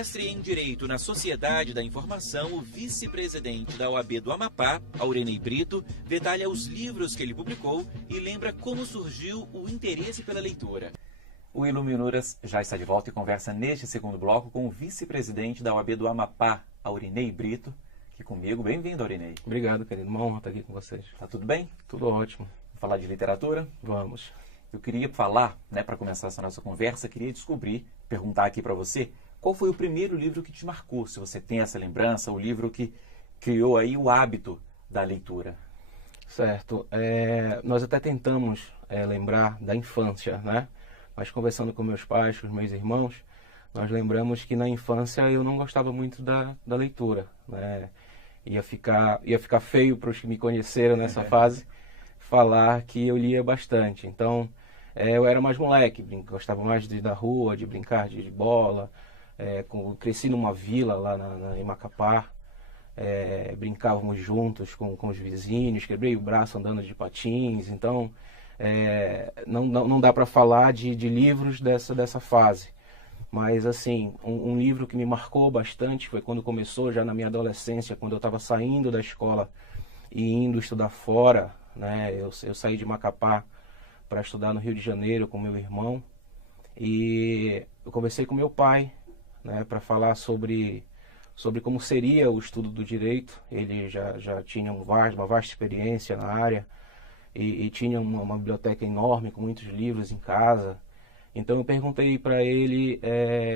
mestre em Direito na Sociedade da Informação, o vice-presidente da OAB do Amapá, Aurinei Brito, detalha os livros que ele publicou e lembra como surgiu o interesse pela leitura. O Iluminuras já está de volta e conversa neste segundo bloco com o vice-presidente da OAB do Amapá, Aurinei Brito, aqui comigo. Bem-vindo, Aurinei. Obrigado, querido. Uma honra estar aqui com vocês. Tá tudo bem? Tudo ótimo. Vamos falar de literatura? Vamos. Eu queria falar, para começar essa nossa conversa, queria perguntar aqui para você, qual foi o primeiro livro que te marcou? Se você tem essa lembrança, o livro que criou aí o hábito da leitura. Certo. Nós até tentamos lembrar da infância, né? Mas conversando com meus pais, com os meus irmãos, nós lembramos que na infância eu não gostava muito da leitura, né? Ia ficar feio para os que me conheceram nessa fase falar que eu lia bastante. Então, eu era mais moleque, gostava mais de ir na rua, de brincar de bola. Cresci numa vila lá em Macapá. Brincávamos juntos com os vizinhos, quebrei o braço andando de patins. Então, não dá para falar de livros dessa fase. Mas, assim, um livro que me marcou bastante foi quando começou, já na minha adolescência, quando eu estava saindo da escola e indo estudar fora, né? Eu saí de Macapá para estudar no Rio de Janeiro com meu irmão. E eu conversei com meu pai, né, para falar sobre como seria o estudo do direito. Ele já tinha uma vasta experiência na área e tinha uma biblioteca enorme com muitos livros em casa. Então eu perguntei para ele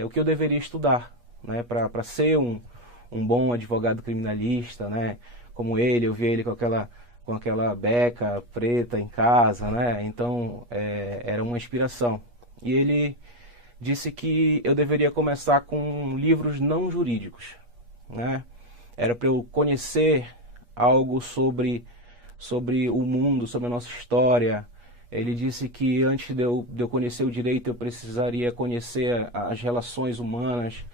o que eu deveria estudar, né, para ser um bom advogado criminalista, né? Como ele, eu vi ele com aquela beca preta em casa, né? Então era uma inspiração. E ele disse que eu deveria começar com livros não jurídicos, né? Era para eu conhecer algo sobre o mundo, sobre a nossa história. Ele disse que antes de eu conhecer o direito, eu precisaria conhecer as relações humanas,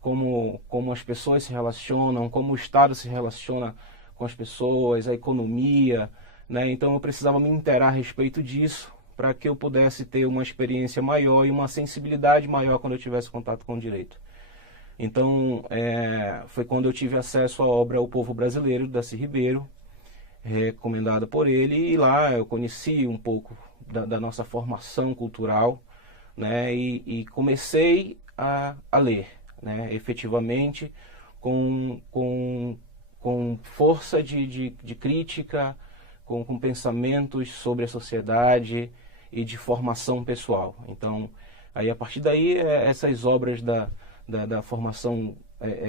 como as pessoas se relacionam, como o Estado se relaciona com as pessoas, a economia, né? Então eu precisava me inteirar a respeito disso, para que eu pudesse ter uma experiência maior e uma sensibilidade maior quando eu tivesse contato com o direito. Então, foi quando eu tive acesso à obra O Povo Brasileiro, de Darcy Ribeiro, recomendada por ele, e lá eu conheci um pouco da nossa formação cultural, né? E comecei a ler, né? Efetivamente, com força de crítica, com pensamentos sobre a sociedade e de formação pessoal. Então, aí a partir daí, essas obras da formação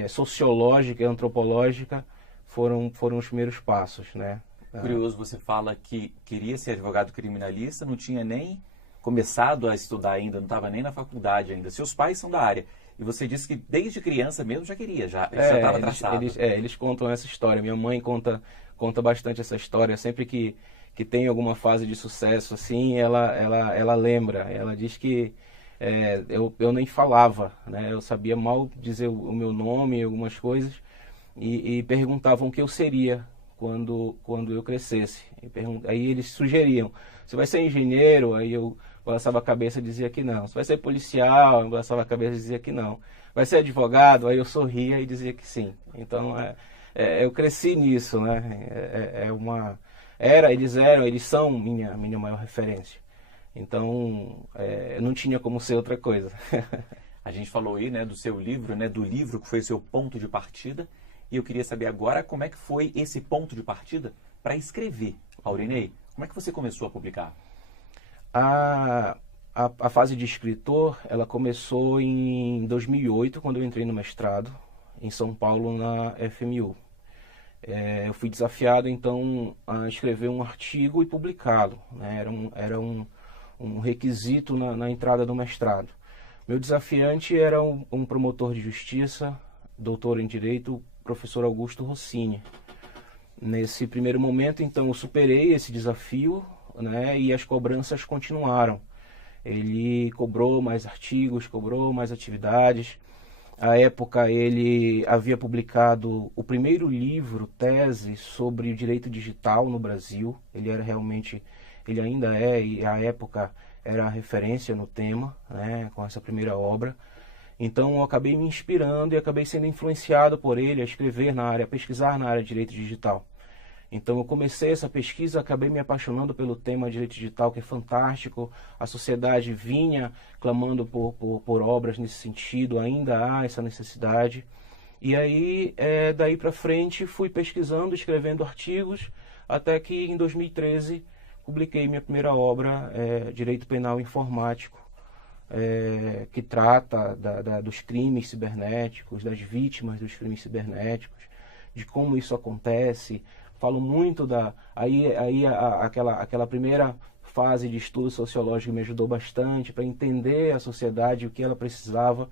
sociológica e antropológica foram os primeiros passos, né? Curioso, você fala que queria ser advogado criminalista, não tinha nem começado a estudar ainda, não estava nem na faculdade ainda. Seus pais são da área. E você disse que desde criança mesmo já queria, já estava traçado. Eles contam essa história. Minha mãe conta bastante essa história. Sempre que tem alguma fase de sucesso, assim, ela lembra. Ela diz que eu nem falava, né? Eu sabia mal dizer o meu nome, algumas coisas, e perguntavam o que eu seria quando eu crescesse. Aí eles sugeriam: você vai ser engenheiro? Aí eu balançava a cabeça e dizia que não. Você vai ser policial? Eu balançava a cabeça e dizia que não. Vai ser advogado? Aí eu sorria e dizia que sim. Então eu cresci nisso, né? Eles são minha maior referência. Então não tinha como ser outra coisa. A gente falou aí, né, do seu livro, né, do livro que foi o seu ponto de partida. E eu queria saber agora como é que foi esse ponto de partida para escrever. Aurinei, como é que você começou a publicar? A fase de escritor, ela começou em 2008, quando eu entrei no mestrado em São Paulo, na FMU. Eu fui desafiado, então, a escrever um artigo e publicá-lo, né? Era um requisito na entrada do mestrado. Meu desafiante era um promotor de justiça, doutor em Direito, professor Augusto Rossini. Nesse primeiro momento, então, eu superei esse desafio, né, e as cobranças continuaram. Ele cobrou mais artigos, cobrou mais atividades. À época, ele havia publicado o primeiro livro, tese, sobre o direito digital no Brasil. Ele ainda é, e à época era a referência no tema, né, com essa primeira obra. Então eu acabei me inspirando e acabei sendo influenciado por ele a escrever na área, a pesquisar na área de direito digital. Então eu comecei essa pesquisa, acabei me apaixonando pelo tema direito digital, que é fantástico. A sociedade vinha clamando por obras nesse sentido, ainda há essa necessidade. E aí, daí para frente, fui pesquisando, escrevendo artigos, até que em 2013 publiquei minha primeira obra, Direito Penal Informático, que trata dos crimes cibernéticos, das vítimas dos crimes cibernéticos, de como isso acontece. Falo muito aquela primeira fase de estudo sociológico me ajudou bastante para entender a sociedade, o que ela precisava.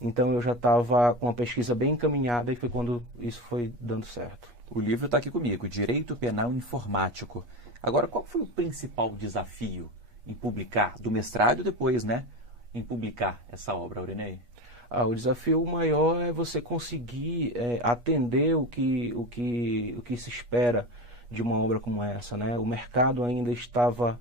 Então eu já estava com uma pesquisa bem encaminhada e foi quando isso foi dando certo. O livro está aqui comigo, Direito Penal Informático. Agora, qual foi o principal desafio em publicar, do mestrado depois, né, em publicar essa obra, Aurinei? O desafio maior é você conseguir atender o que se espera de uma obra como essa, né? O mercado ainda estava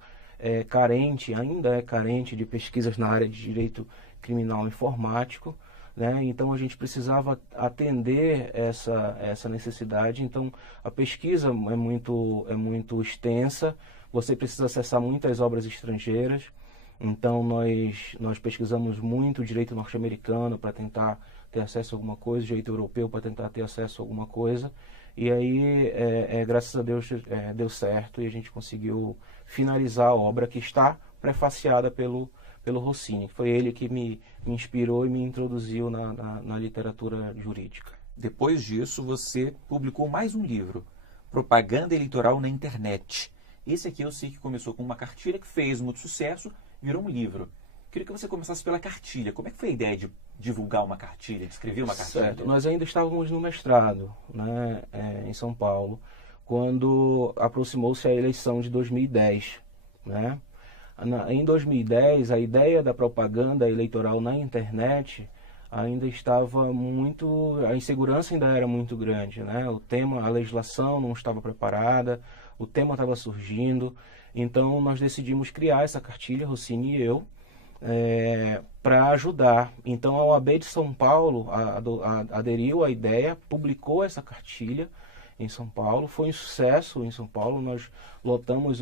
carente, ainda é carente de pesquisas na área de direito criminal informático, né? Então a gente precisava atender essa necessidade. Então a pesquisa é muito extensa, você precisa acessar muitas obras estrangeiras. Então nós pesquisamos muito o direito norte-americano para tentar ter acesso a alguma coisa, o direito europeu para tentar ter acesso a alguma coisa. E aí, graças a Deus, deu certo e a gente conseguiu finalizar a obra que está prefaciada pelo Rossini. Foi ele que me inspirou e me introduziu na literatura jurídica. Depois disso, você publicou mais um livro, Propaganda Eleitoral na Internet. Esse aqui eu sei que começou com uma cartilha que fez muito sucesso, virou um livro. Queria que você começasse pela cartilha. Como é que foi a ideia de divulgar uma cartilha, de escrever uma cartilha? Certo. Nós ainda estávamos no mestrado, né, em São Paulo, quando aproximou-se a eleição de 2010. Né? Em 2010, a ideia da propaganda eleitoral na internet ainda estava muito... A insegurança ainda era muito grande. Né? O tema, a legislação não estava preparada, o tema estava surgindo. Então nós decidimos criar essa cartilha, Rossini e eu, para ajudar. Então a OAB de São Paulo aderiu à ideia, publicou essa cartilha em São Paulo. Foi um sucesso em São Paulo, nós lotamos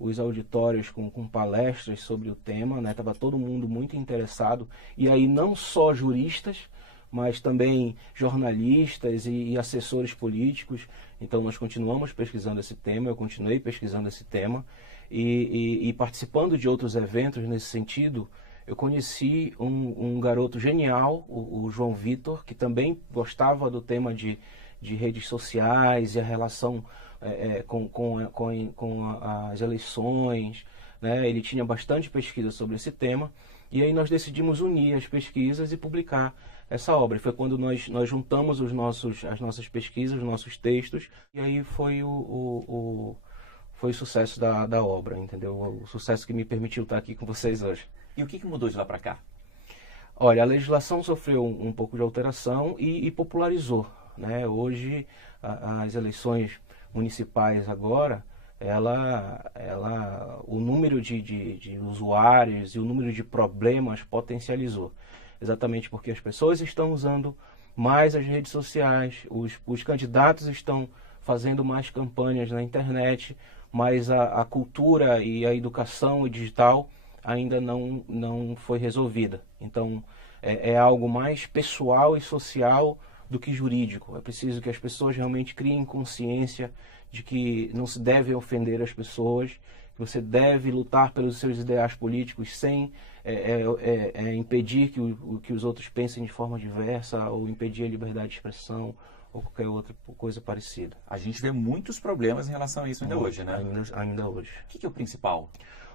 os auditórios com palestras sobre o tema, né? Estava todo mundo muito interessado, e aí não só juristas, mas também jornalistas e assessores políticos. Então nós continuamos pesquisando esse tema, eu continuei pesquisando esse tema, e participando de outros eventos nesse sentido. Eu conheci um garoto genial, o João Vitor, que também gostava do tema de redes sociais e a relação com as eleições, né? Ele tinha bastante pesquisa sobre esse tema, e aí nós decidimos unir as pesquisas e publicar essa obra. Foi quando nós juntamos as nossas pesquisas, os nossos textos, e aí foi o sucesso da obra, entendeu? O sucesso que me permitiu estar aqui com vocês hoje. E o que mudou de lá para cá? Olha, a legislação sofreu um pouco de alteração e popularizou, né? Hoje, as eleições municipais agora, o número de usuários e o número de problemas potencializou. Exatamente porque as pessoas estão usando mais as redes sociais, os candidatos estão fazendo mais campanhas na internet, mas a cultura e a educação digital ainda não foi resolvida. Então, é algo mais pessoal e social do que jurídico. É preciso que as pessoas realmente criem consciência de que não se deve ofender as pessoas, que você deve lutar pelos seus ideais políticos sem impedir que os outros pensem de forma diversa, ou impedir a liberdade de expressão, ou qualquer outra coisa parecida. A gente vê muitos problemas em relação a isso ainda hoje, né? Ainda hoje. O que é o principal?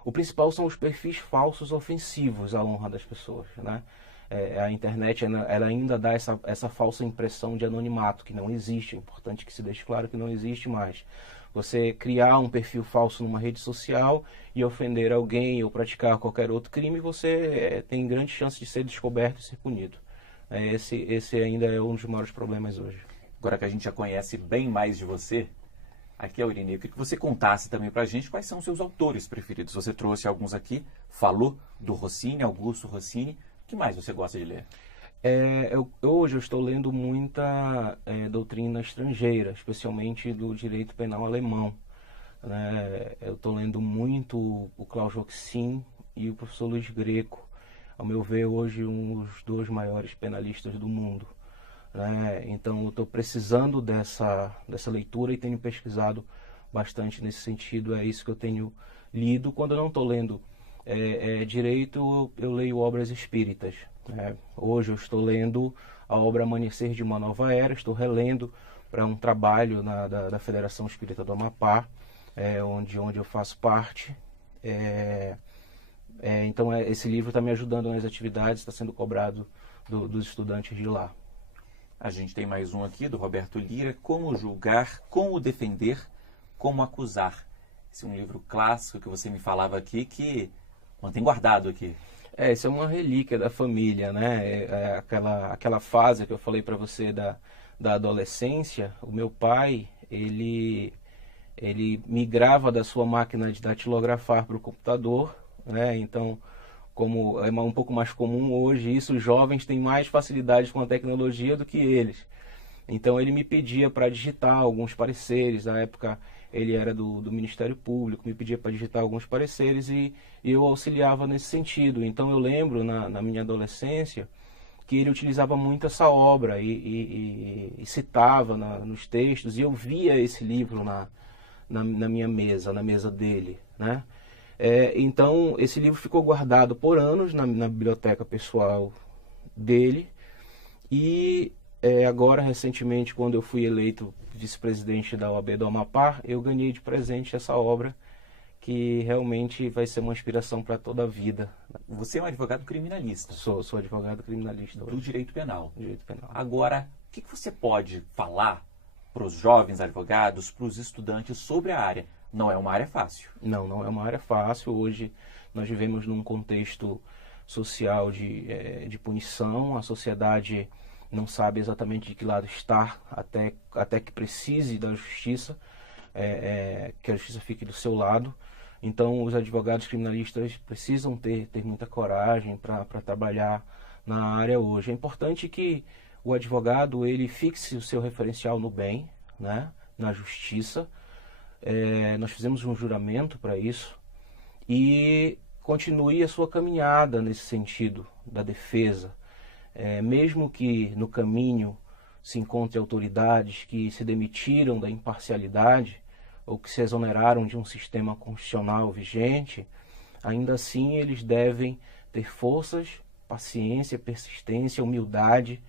O principal são os perfis falsos ofensivos à honra das pessoas, né? A internet ela ainda dá essa falsa impressão de anonimato, que não existe. É importante que se deixe claro que não existe mais. Você criar um perfil falso numa rede social e ofender alguém ou praticar qualquer outro crime, você tem grande chance de ser descoberto e ser punido. Esse ainda é um dos maiores problemas hoje. Agora que a gente já conhece bem mais de você, aqui, Aurinei, eu queria que você contasse também pra gente quais são os seus autores preferidos. Você trouxe alguns aqui, falou do Rossini, Augusto Rossini. O que mais você gosta de ler? Hoje eu estou lendo muita doutrina estrangeira, especialmente do direito penal alemão, né? Eu estou lendo muito o Klaus Joxin e o professor Luiz Greco, ao meu ver hoje um dos dois maiores penalistas do mundo, né? Então eu estou precisando dessa leitura e tenho pesquisado bastante nesse sentido. É isso que eu tenho lido. Quando eu não estou lendo direito, eu leio obras espíritas, né? Hoje eu estou lendo a obra Amanhecer de uma Nova Era, estou relendo para um trabalho da Federação Espírita do Amapá, onde eu faço parte. Então esse livro está me ajudando nas atividades, está sendo cobrado dos estudantes de lá. A gente tem mais um aqui, do Roberto Lira, Como Julgar, Como Defender, Como Acusar. Esse é um livro clássico que você me falava aqui, que mantém guardado aqui. Isso é uma relíquia da família, né? Aquela fase que eu falei para você da adolescência. O meu pai, ele migrava da sua máquina de datilografar para o computador, né? Então, como é um pouco mais comum hoje isso, os jovens têm mais facilidade com a tecnologia do que eles. Então ele me pedia para digitar alguns pareceres. Na época ele era do Ministério Público, me pedia para digitar alguns pareceres e eu auxiliava nesse sentido. Então eu lembro na minha adolescência que ele utilizava muito essa obra e citava nos textos, e eu via esse livro na minha mesa, na mesa dele, né? Então esse livro ficou guardado por anos na biblioteca pessoal dele, e agora recentemente, quando eu fui eleito vice-presidente da OAB do Amapá, eu ganhei de presente essa obra, que realmente vai ser uma inspiração para toda a vida. Você é um advogado criminalista. Sou advogado criminalista do direito penal. Direito penal. Agora, o que você pode falar para os jovens advogados, para os estudantes sobre a área? Não é uma área fácil. Não é uma área fácil. Hoje nós vivemos num contexto social de punição. A sociedade não sabe exatamente de que lado estar até que precise da justiça, que a justiça fique do seu lado. Então os advogados criminalistas precisam ter muita coragem para trabalhar na área hoje. É importante que o advogado ele fixe o seu referencial no bem, né, na justiça. Nós fizemos um juramento para isso, e continue a sua caminhada nesse sentido da defesa. Mesmo que no caminho se encontre autoridades que se demitiram da imparcialidade ou que se exoneraram de um sistema constitucional vigente, ainda assim eles devem ter forças, paciência, persistência, humildade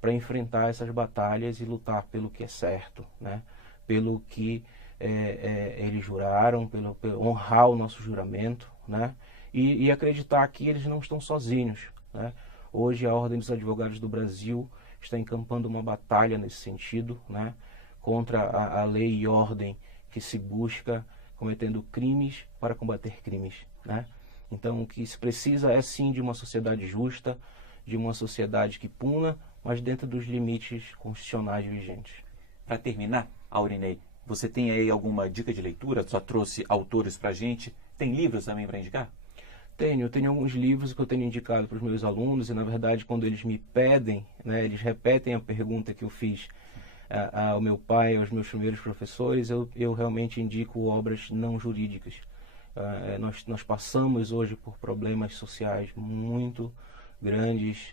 para enfrentar essas batalhas e lutar pelo que é certo, né? Pelo que eles juraram, pelo honrar o nosso juramento, né? E acreditar que eles não estão sozinhos, né? Hoje a Ordem dos Advogados do Brasil está encampando uma batalha nesse sentido, né? Contra a lei e ordem que se busca cometendo crimes para combater crimes, né? Então o que se precisa é sim de uma sociedade justa, de uma sociedade que puna, mas dentro dos limites constitucionais vigentes. Para terminar, Aurinei, você tem aí alguma dica de leitura? Só trouxe autores para a gente. Tem livros também para indicar? Tenho alguns livros que eu tenho indicado para os meus alunos, e na verdade quando eles me pedem, né, eles repetem a pergunta que eu fiz ao meu pai, aos meus primeiros professores, eu realmente indico obras não jurídicas. Nós passamos hoje por problemas sociais muito grandes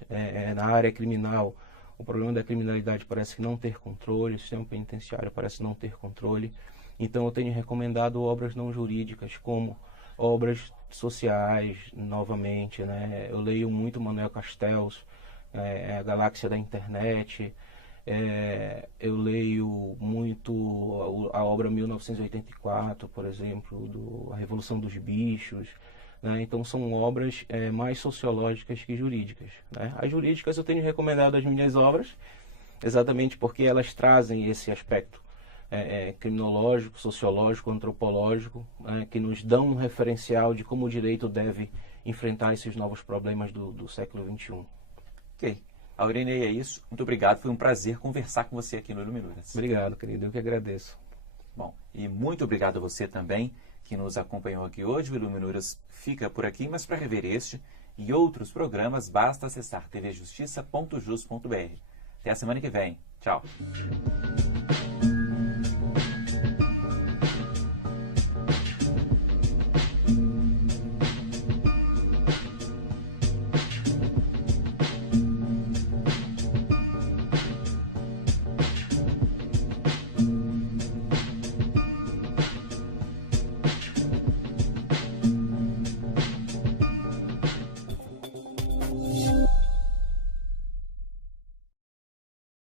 na área criminal. O problema da criminalidade parece que não ter controle, o sistema penitenciário parece não ter controle. Então eu tenho recomendado obras não jurídicas, como obras sociais, novamente, né? Eu leio muito Manuel Castells, A Galáxia da Internet. Eu leio muito a obra 1984, por exemplo, A Revolução dos Bichos, né? Então são obras mais sociológicas que jurídicas, né? As jurídicas eu tenho recomendado as minhas obras, exatamente porque elas trazem esse aspecto criminológico, sociológico, antropológico, que nos dão um referencial de como o direito deve enfrentar esses novos problemas do século XXI. Ok. Aurinei, é isso. Muito obrigado. Foi um prazer conversar com você aqui no Iluminuras. Obrigado, querido. Eu que agradeço. Bom, e muito obrigado a você também que nos acompanhou aqui hoje. O Iluminuras fica por aqui, mas para rever este e outros programas, basta acessar tvjustiça.jus.br. Até a semana que vem. Tchau.